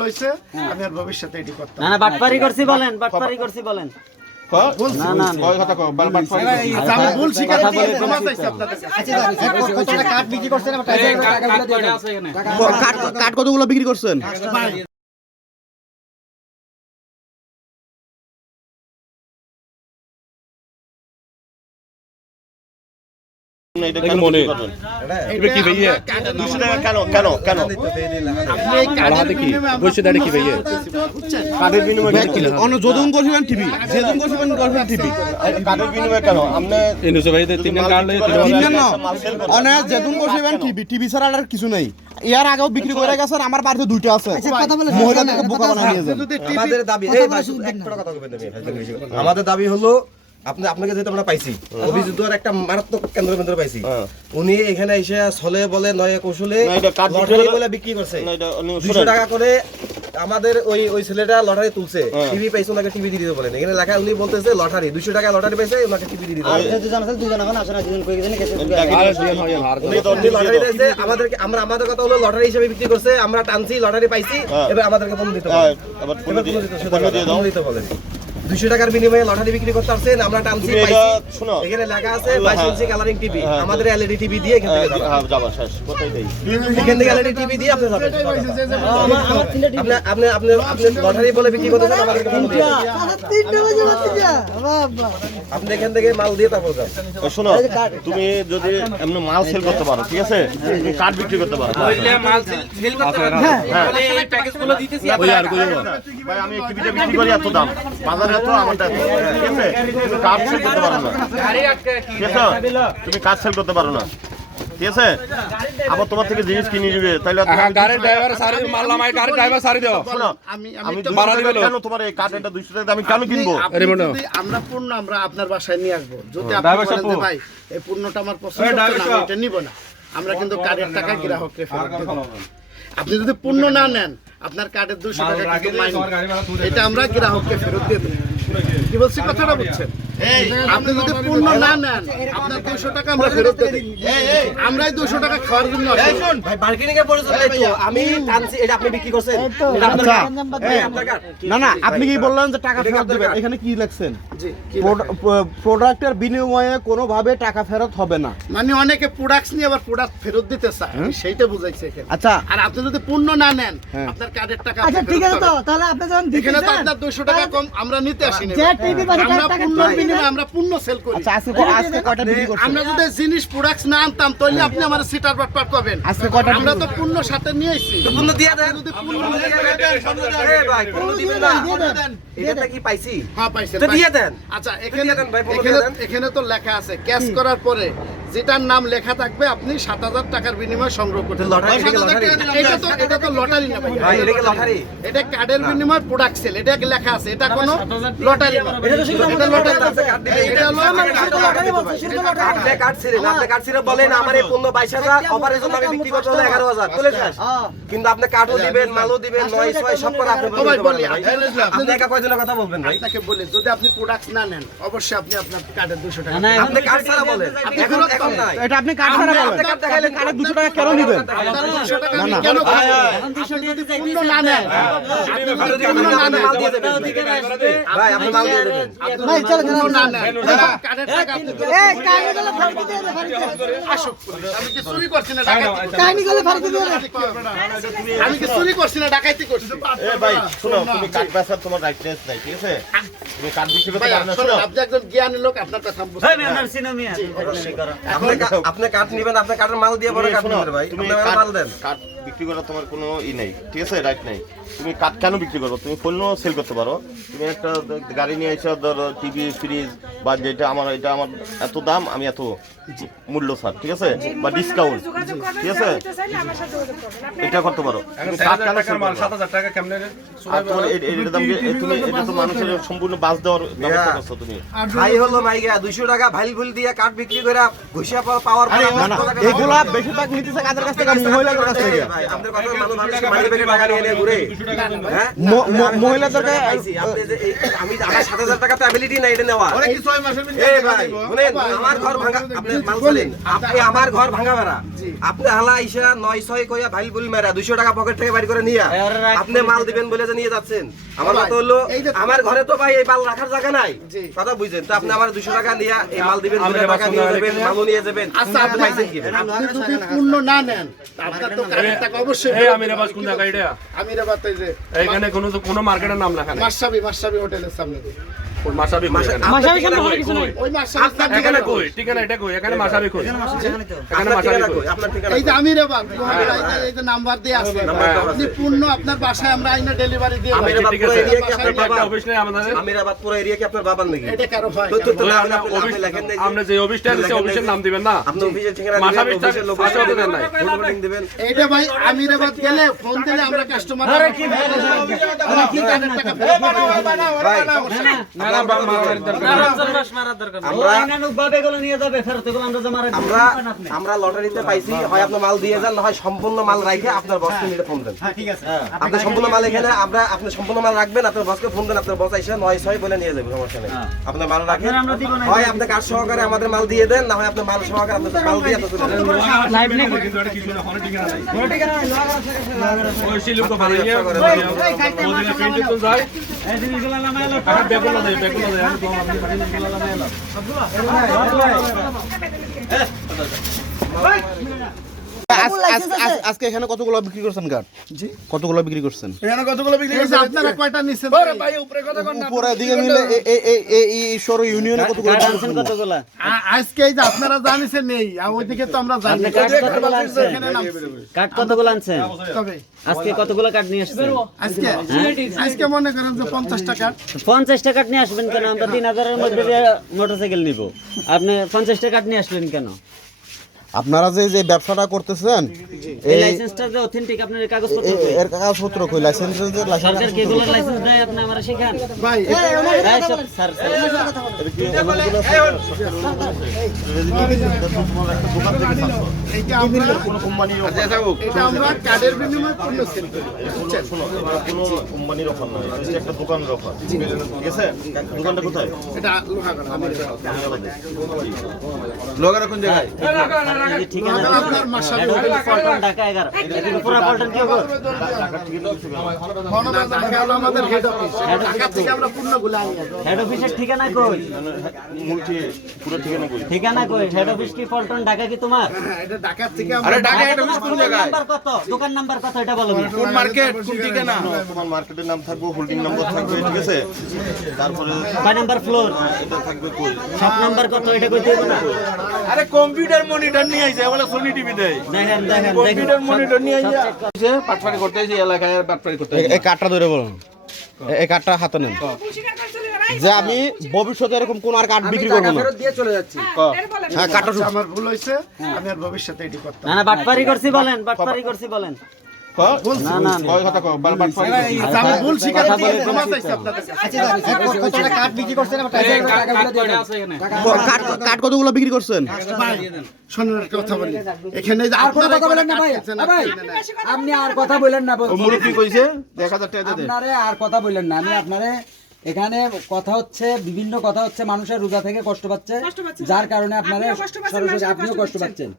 হয়েছে আমি আর ভবিষ্যতে এটি করতাম না না বাটপারি করছি বলেন বাটপারি করছি বলেন কাঠ কতগুলো বিক্রি কয় এটা টাকা কেন কেন কেন আপনি বিনিময়ে টিভি যেদুন করছিলেন করবেন টিভি। কাঠের বিনিময়ে কেন আপনি তিন দিন না। অনেক যেদুন করছিলেন টিভি টিভি ছাড়া আর কিছু নেই। এর আগেও বিক্রি করে গেছেন আমার বাড়িতে দুইটা আছে। মহিলাদেরকে বোকা আমাদের দাবি কথা। আমাদের দাবি হলো আপনি আপনাকে যেহেতু আমরা পাইছি অভিজিৎ দুয়ার একটা মারাত্মক কেন্দ্র কেন্দ্র পাইছি। হ্যাঁ। উনি এখানে এসে ছলে বলে নয় কৌশলে লটারি বলে বিক্রি করছে। দুশো টাকা করে আমাদের ওই ওই ছেলেটা লটারি তুলছে। হ্যাঁ। টিভি পাইছে ওনাকে টিভি দিয়ে দিতে বলেন। এখানে লেখা উনি বলতেছে লটারি। দুশো টাকা লটারি পাইছে ওনাকে টিভি দিয়ে দিতে লটারি আমাদেরকে আমরা আমাদের কথা হলো লটারি হিসেবে বিক্রি করছে আমরা টানছি লটারি পাইছি হ্যাঁ। এবার আমাদেরকে পণ্য দিতে হ্যাঁ, বলেন। দুশো টাকার বিনিময়ে লটারি বিক্রি করতে পারছেন আমরা টানছি। এখানে লেখা আছে হ্যাঁ। বাইশ ইঞ্চি কালারিং টিভি হ্যাঁ। আমাদের এলইডি টিভি দিয়ে এখান থেকে। হ্যাঁ যাবা। শেষ কোথায় দেই এখান থেকে এলইডি টিভি দিয়ে আপনি যাবেন। আপনি আপনি আপনি আপনি লটারি বলে বিক্রি পণ্য আপনি এখান থেকে মাল দিয়ে তারপর যান। শোনো তুমি যদি এমনি মাল সেল করতে পারো ঠিক আছে? কাঠ বিক্রি করতে পারো। ভাই আমি টিভিটা বিক্রি করি এত দাম। বাজারে ঠিক আছে? তুমি কাঠ সেল করতে পারো না। ঠিক আছে? তুমি কাঠ সেল করতে পারো না। ঠিক আছে? আবার তোমার থেকে জিনিস কিনে নিবে। তাহলে গাড়ির ড্রাইভার সারি মারলাম এই গাড়ির ড্রাইভার সারি দাও। শোনো আমি আমি আমি দুশো বাড়া টাকা দিবে কেন তোমার এই কাঠ এটা দুইশো টাকা আমি কেন কিনবো? আপনি যদি আমরা পূর্ণ আমরা আপনার বাসায় নিয়ে আসব। যদি আপনি বলেন যে ভাই এই পূর্ণটা আমার পছন্দ না, আমি এটা নিব না। আমরা কিন্তু কার্ডের টাকা গ্রাহককে ফেরত দেব আপনি যদি পূর্ণ না নেন আপনার কার্ডের দুশো টাকা কিন্তু মাইনে। এটা আমরা গ্রাহককে ফেরত দিয়ে দেবো। কি বলছি কথাটা বুঝছেন। আপনি যদি পূর্ণ না নেন আপনার দুশো টাকা আমরা ফেরত আমরাই দুশো টাকা খাওয়ার জন্য আসি। ভাই বার্গেনিং এর প্রয়োজন নাই তো। আমি এটা আপনি বিক্রি করছেন। এটা আপনার। কার্ড। এই, আপনার কার্ড। না না আপনি কি বললেন যে টাকা ফেরত দেবেন? এখানে কি লিখছেন? প্রোডাক্টের বিনিময়ে কোনোভাবে টাকা ফেরত হবে না। মানে অনেকে প্রোডাক্টস নিয়ে আবার প্রোডাক্ট ফেরত দিতে চায়। সেইটা বুঝাইছি এখানে। আচ্ছা। আর আপনি যদি পূর্ণ না নেন হ্যাঁ। আপনার কার্ডের টাকা আচ্ছা ঠিক আছে তো। তাহলে আপনি যখন এখানে তো আপনার দুশো টাকা কম আমরা নিতে আসিনি যে টিভি বাজে আমরা টাকা। বিনিময়ে আমরা পূর্ণ সেল করি। আচ্ছা আজকে আজকে কয়টা বিক্রি করছেন? আমরা যদি জিনিস প্রোডাক্টস না আনতাম তাহলে আপনি আমার সিটার বাট পার করবেন আজকে কয়টা আমরা তো পূর্ণ সাথে নিয়ে এসেছি। তো পণ্য দিয়ে দেন। যদি পূর্ণ দিয়ে দেন। এই ভাই, পূর্ণ দিবেন না। এটা কি পাইছি? হ্যাঁ পাইছেন তো দিয়ে দেন। আচ্ছা এখানে দেন ভাই, এখানে এখানে তো লেখা আছে ক্যাশ করার পরে যেটার নাম লেখা থাকবে আপনি সাত হাজার টাকার বিনিময়ে সংগ্রহ করতে এটা কি তো এটা তো লটারি না ভাই। ভাই এটা কি লটারি? এটা কার্ডের বিনিময়ে প্রোডাক্ট সেল এটা লেখা আছে এটা কোনো লটারি না। এটা বলেন আমার এই পণ্য বাইশ হাজার অফারের জন্য আমি বিক্রি করতে হলো এগারো হাজার কিন্তু আপনি দিবেন মালও দিবেন নয় ছয় সব করে আপনি ও ভাই, বলতে বলি, পারবেন ভাই। আপনি- আপনি একা কয়জনের কথা বলবেন ভাই? আপনাকে বলি যদি আপনি প্রোডাক্ট না নেন অবশ্যই আপনি আপনার কার্ডের দুশো টাকা আপনি কার্ড ছাড়া বলেন। এটা আপনি কাঠ ছাড়া বলেন। টাকা কেন নেবেন? না, কেন না। না ভাই আপনি মাল দিয়ে দেবেন। ভাই, চলো, না আপনি এই গুলো দিয়ে দে। আমি কি চুরি করছি না ডাকাতি কাহিনী গুলো ফালতু দিয়ে দে। আমি কি চুরি করছি না ডাকাতি করছি? এ ভাই শোনো তুমি কাঠ বেচার তোমার রাইটনেস নাই ঠিক আছে? তুমি কাঠ বিক্রি করতে ভাই, না শোনেন, আপনি একজন জ্ঞানী লোক আপনার কথা বুঝতে সিনোমিয়া করো। আপনি কা- নেবেন আপনি কার্ডের মাল দিয়ে পরে তুমি নেবেন ভাই। আপনি কাঠ- মাল দেন। কাঠ বিক্রি করার তোমার কোনো ই নেই ঠিক আছে? রাইট নেই। তুমি কাঠ কেন বিক্রি করব? তুমি পণ্য সেল করতে পারো। তুমি একটা গাড়ি নিয়ে এসে ধরো টিভি ফ্রিজ বা যেটা আমার এটা আমার এত দাম আমি এত মূল্য ছাড় ঠিক আছে? বা ডিসকাউন্ট ঠিক আছে? এটা করতে পারো? আর তোমার দাম কি- তুমি এটা তো মানুষের সম্পূর্ণ বাদ পাস দেওয়ার ব্যবস্থা করছ তুমি। ভাই হলো মাইগা 200 টাকা ভাইল ফুল দিয়ে কাঠ বিক্রি করে ঘুষিয়া পাওয়ার আরে না, না, এগুলা বেশিরভাগ নিতেছে কাদের কাছ থেকে? মহিলাদের কাছ থেকে। ভাই কথা মানুষ মানুষ মানি ব্যাগে টাকা নিয়ে নিয়ে ঘুরে। হ্যাঁ? ম- ম- মহিলাদেরকে আপনি আমি আমার 7000 টাকা তো অ্যাবিলিটি নাই এটা নেওয়া অনেক কি মাসের এই ভাই শুনেন আমার ঘর ভাঙা ভাড়া আপনি মাল চলেন। আপনি আমার ঘর ভাঙা বেড়া। আপনি হালা আইসা নয় ছয় কইয়া ভাইল বুল মেরা দুইশো টাকা পকেট থেকে বাইর করে নিয়া আপনি মাল দিবেন বলে যে নিয়ে যাচ্ছেন। আমার কথা হলো আমার ঘরে তো ভাই এই মাল রাখার জায়গা নাই। কথা বুঝছেন? তো আপনি আমার দুশো টাকা নিয়া এই মাল দিবেন দুশো টাকা নিয়ে যাবেন মালও নিয়ে যাবেন। আচ্ছা আপনি পাইছেন কি আপনি যদি পূর্ণ না নেন। আপনার তো কারেন্ট টাকা অবশ্যই এই আমির আবাস কোন জায়গা এটা? আমির আবাদ এই যে এইখানে কোনো কোনো মার্কেটের নাম লেখা নেই। মাসাবি মাসাবি হোটেলের সামনে। মাসাবি কই এখানে? আপনার ঠিকানা ওই মাসাবি আপনার এখানে কই? ঠিকানা এটা কই? এখানে মাসাবি কই? এখানে মাসাবি কই? কই? আপনার ঠিকানা এই যে কই? আমির আবাদ এই যে নাম্বার দিয়ে আছে আছে। আপনি পূর্ণ আপনার বাসায় আমরা আইনা ডেলিভারি দিয়ে আমির দেব। আবাদ পুরো এরিয়া কি আপনার বাবা? অফিস নেই আমাদের আমিরাবাদ পুরো এরিয়া কি আপনার বাবার নাকি? এটা কারও হয় তো তো আপনি অফিস লেখেন নাই। যে- যে অফিসটা আছে অফিসের নাম দিবেন না। আপনি অফিসের ঠিকানা মাসা অফিসের লোক মাসা দেন নাই। দিবেন। এইটা ভাই আমির আবাদ গেলে ফোন দিলে আমরা কাস্টমার কি ভাই? আমরা ভাবে এগুলো ফেরত এগুলো আমরা জমা রাখব আমরা আমরা লটারিতে পাইছি হয় আপনি মাল দিয়ে যান হয় সম্পূর্ণ মাল রাখে আপনার বসকে নিয়ে ফোন দেন। ঠিক আপনি সম্পূর্ণ মাল এখানে আমরা আপনি সম্পূর্ণ মাল রাখবেন আপনার বসকে ফোন দেন আপনার বস এসে নয় ছয় বলে নিয়ে যাবে সমস্যা নেই। আপনার মাল রাখেন আপনার আমরা দিব না। হয় আপনি কাজ সহকারে আমাদের মাল দিয়ে দেন না হয় আপনার মাল সহকারে আপনার মাল দিয়ে আপনার চলে আজকে এখানে কতগুলো বিক্রি করছেন কাঠ জি। কতগুলো বিক্রি করছেন? এই যে আপনারা কয়টা নিচ্ছেন উপরে দিকে মিলে এ- এ- এ- এ- এই সরো ইউনিয়নে কতগুলো বিক্রি আনছেন করছেন? আজকে এই যে আপনারা জানিছেন নেই। আর ওইদিকে তো আমরা জানি। কার্ড কতগুলো আনছেন? এখানে কতগুলো তবে। আজকে কতগুলো কার্ড নিয়ে আসছেন? আজকে? আজকে মনে করেন যে পঞ্চাশ টাকা পঞ্চাশ টাকা নিয়ে আসবেন কেন? আমরা তিন হাজারের মধ্যে মোটরসাইকেল নিব। আপনি পঞ্চাশ টাকা নিয়ে আসলেন কেন? আপনারা যে যে ব্যবসাটা করতেছেন এই লাইসেন্সটা যে অথেন্টিক আপনার কাগজপত্র? এর কাগজপত্র কই লাইসেন্স সরকার কি এগুলোর লাইসেন্স দেয় আপনি আমার শেখান ভাই স্যার স্যার এইটা আমরা কোনো কোম্পানির এটা আমরা কার্ডের বিনিময়ে পণ্য সেল করি বুঝছেন শোনো এটা কোনো কোম্পানির অফার নয় এটা হচ্ছে একটা দোকানের অফার ঠিক আছে দোকানটা কোথায় এটা লোহাগড়া আমির লোকেরা কোন জায়গায় ঠিকানা লোহাগড়া আপনার মাসাবি এটা হলো পল্টন ঢাকা এগারো। এটা পুরো পল্টন কি হবে মনোরঞ্জন ঢাকা হলো আমাদের হেড অফিস ঢাকা থেকে আমরা পণ্যগুলো আনি হেড অফিসের ঠিকানা কই? মূল ঠি- পুরো ঠিকানা কই? হেড অফিস কি পল্টন ঢাকা কি তোমার? হ্যাঁ এটা ঢাকা থেকে আমরা ঢাকা হেড অফিস কোন জায়গায়? নাম্বার কত? দোকান নাম্বার কত? এটা বলো কোন মার্কেট কোন ঠিকানা? তোমার মার্কেটের নাম থাকবে হোল্ডিং নম্বর থাকবে ঠিক আছে? তারপরে কয় নাম্বার ফ্লোর এটা থাকবে কই? সব নাম্বার কত? এটা কইতে হবে না? আরে কম্পিউটার মনিটর নিয়ে আইছে বলে সোনি টিভি দেয়। দেখেন দেখেন কম্পিউটার মনিটর নিয়ে আইছে আইছে পাটপাড়ি করতে আইছে এলাকায় পাটপাড়ি করতে এই কার্ডটা ধরে বলুন। এই কার্ডটা হাতে নেন। যে আমি ভবিষ্যতে এরকম কোন আর কার্ড বিক্রি করব না। দিয়ে চলে যাচ্ছি। হ্যাঁ কার্ডটা আচ্ছা, আমার ভুল হয়েছে আমি আর ভবিষ্যতে এটি করতাম। না না বাটপারি করছি বলেন বাটপারি করছি বলেন। কতগুলো বিক্রি করছেন? কথা বলি। এখানে কথা বলেন না ভাই। আপনি আর কথা বললেন না। কইছে? আর কথা বললেন না। আমি আপনারে এখানে কথা হচ্ছে বিভিন্ন কথা হচ্ছে মানুষের রোজা থেকে কষ্ট পাচ্ছে। যার কারণে আপনারা আপনিও কষ্ট পাচ্ছেন।